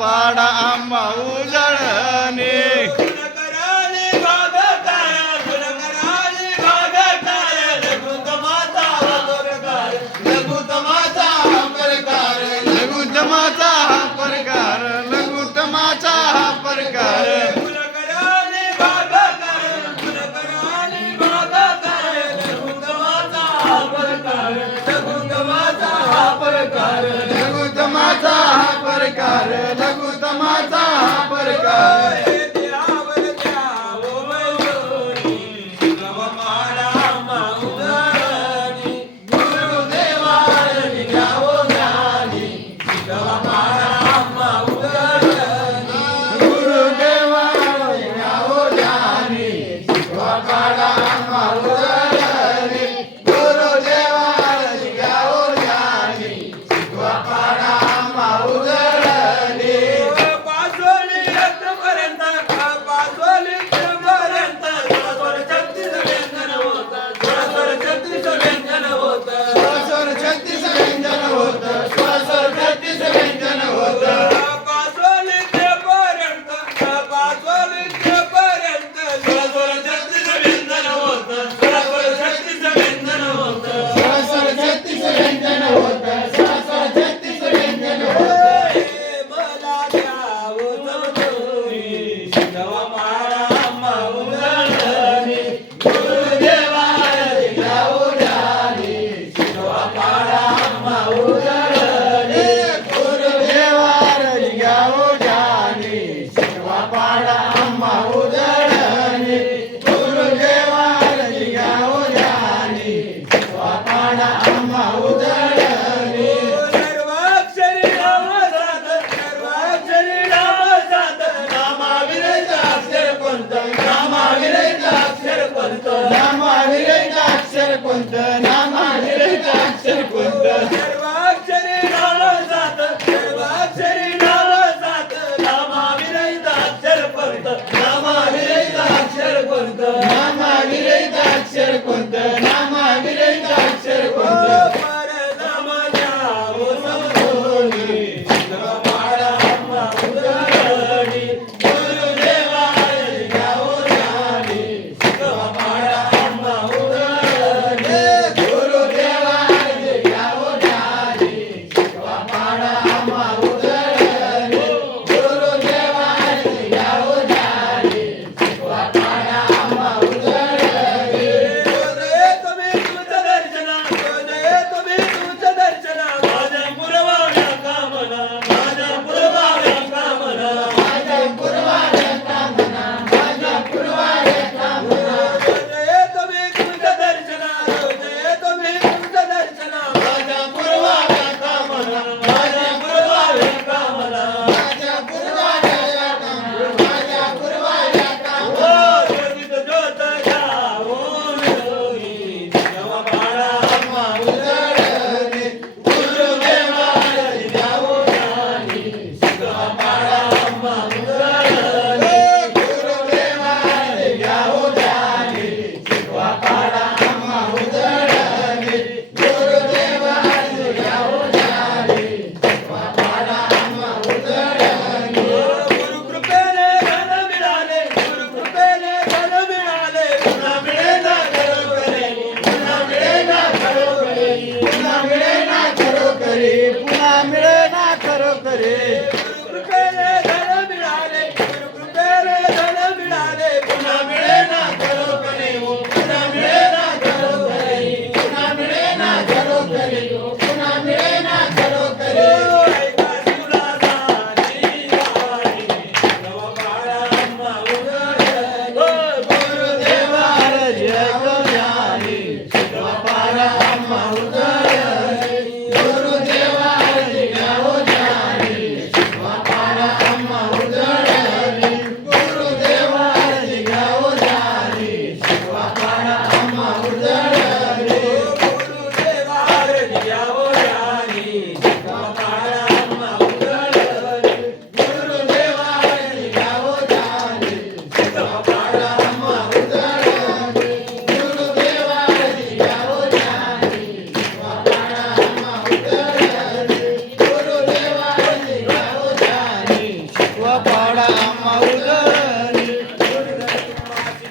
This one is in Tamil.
పాడ అమ్మ ఊజ రేపు